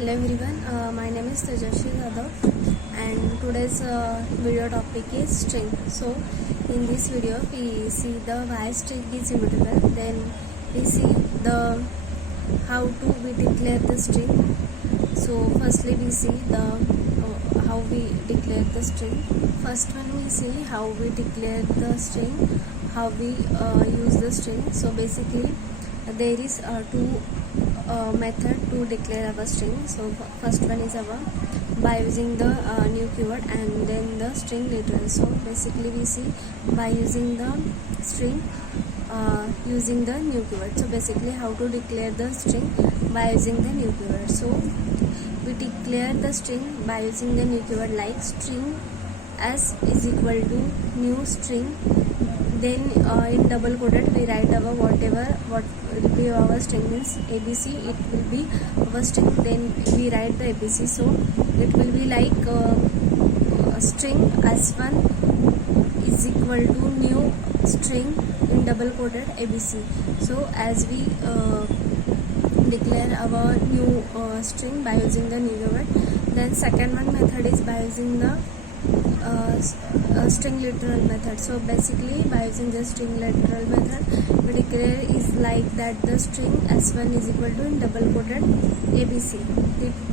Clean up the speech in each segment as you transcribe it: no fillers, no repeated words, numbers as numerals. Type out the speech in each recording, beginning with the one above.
Hello everyone, my name is Tejasvi Yadav and today's video topic is string. So in this video we see the why string is immutable, then we see the how to we declare the string. So firstly we see the how we declare the string. First one we see how we declare the string, how we use the string. So basically there is two method to declare our string. So first one is our by using the new keyword and then the string literal. So basically we see by using the string using the new keyword. So basically how to declare the string by using the new keyword. So we declare the string by using the new keyword like string s is equal to new string, then in double quoted we write our what will be our string means abc, it will be our string, then we write the abc. So it will be like string s1 is equal to new string in double quoted abc. So as we declare our new string by using the new keyword, then second one method is by using the string literal method. So basically by using the string literal method we declare is like that the string s1 is equal to in double quoted abc.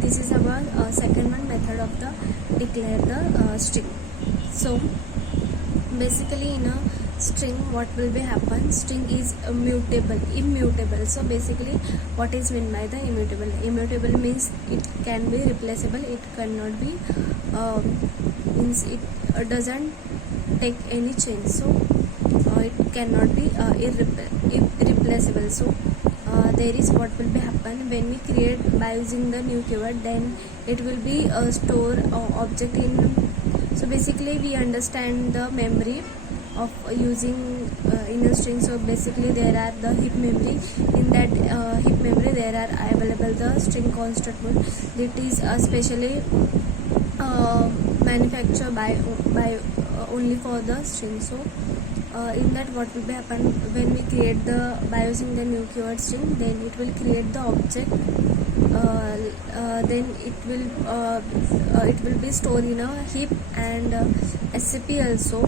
This is our second one method of the declare the string. So basically in a string what will be happen, string is immutable. So basically what is meant by the immutable means it can be replaceable, it cannot be means it doesn't take any change. So it cannot be irreplaceable. So there is what will be happen when we create by using the new keyword, then it will be a store object in. So basically we understand the memory of using in a string. So basically there are the heap memory, in that heap memory there are available the string construct mode. It is especially manufactured by only for the string. So in that what will be happen when we create the by using the new keyword string, then it will create the object, then it will be stored in a heap and scp also.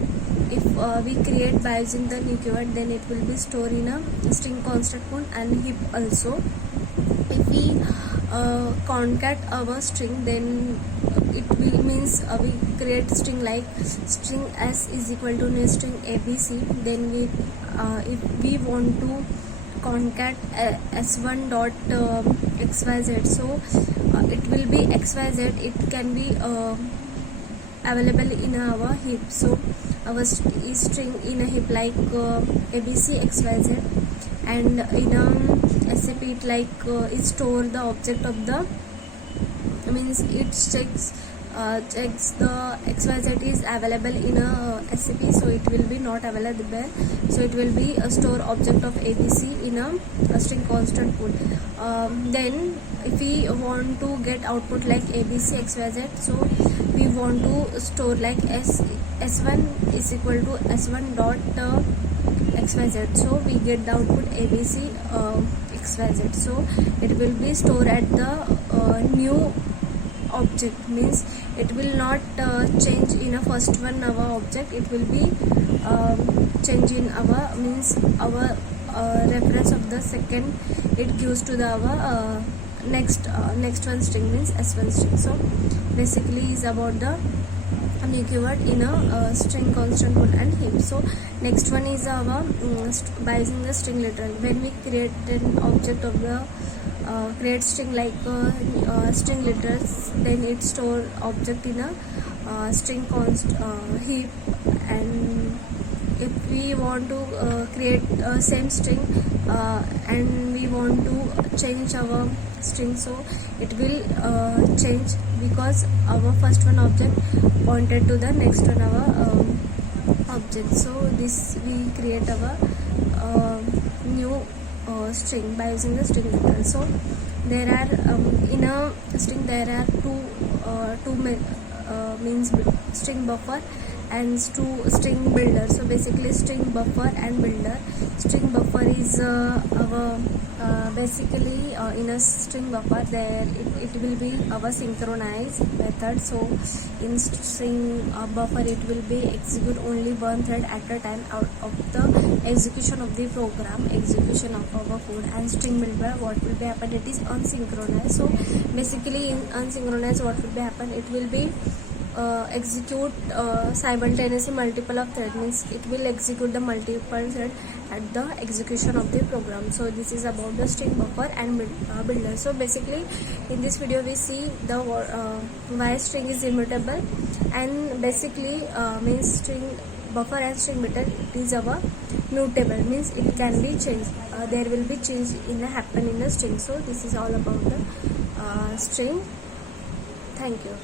If we create by using the new keyword, then it will be stored in a string construct mode and heap also. If we concat our string, then it will means we create string like string s is equal to new string abc, then we if we want to concat s1 dot xyz, so it will be xyz, it can be available in our heap. So our string in a heap like abc xyz, and in a scp it like it store the object of the means it checks the xyz is available in a scp, so it will be not available there. So it will be a store object of abc in a string constant pool. Then if we want to get output like abc xyz, so we want to store like s1 is equal to s1 dot xyz, so we get the output abc xyz. So it will be stored at the new object, means it will not change in a first one our object, it will be change in our means our reference of the second it gives to the our next one string means s1 string. So basically is about the new keyword in a string constant pool and heap. So next one is our by using the string literal. When we create an object of the create string like string literals, then it store object in a string const heap. And if we want to create same string and we want to change our string, so it will change because our first one object pointed to the next one our object. So this we create our new string by using the string literal. So there are in a string there are two means string buffer and string builder. So basically string buffer and builder. String buffer is our basically in a string buffer there it will be our synchronize method. So in string buffer it will be execute only one thread at a time out of the execution of the program, execution of our code. And string builder, what will be happen, it is unsynchronized. So basically in unsynchronized what will be happen, it will be execute simultaneously multiple of thread, means it will execute the multiple thread at the execution of the program. So this is about the string buffer and builder. So basically in this video we see the why string is immutable, and basically means string buffer and string builder, it is our mutable, means it can be changed. There will be change in happen in the string. So this is all about the string. Thank you.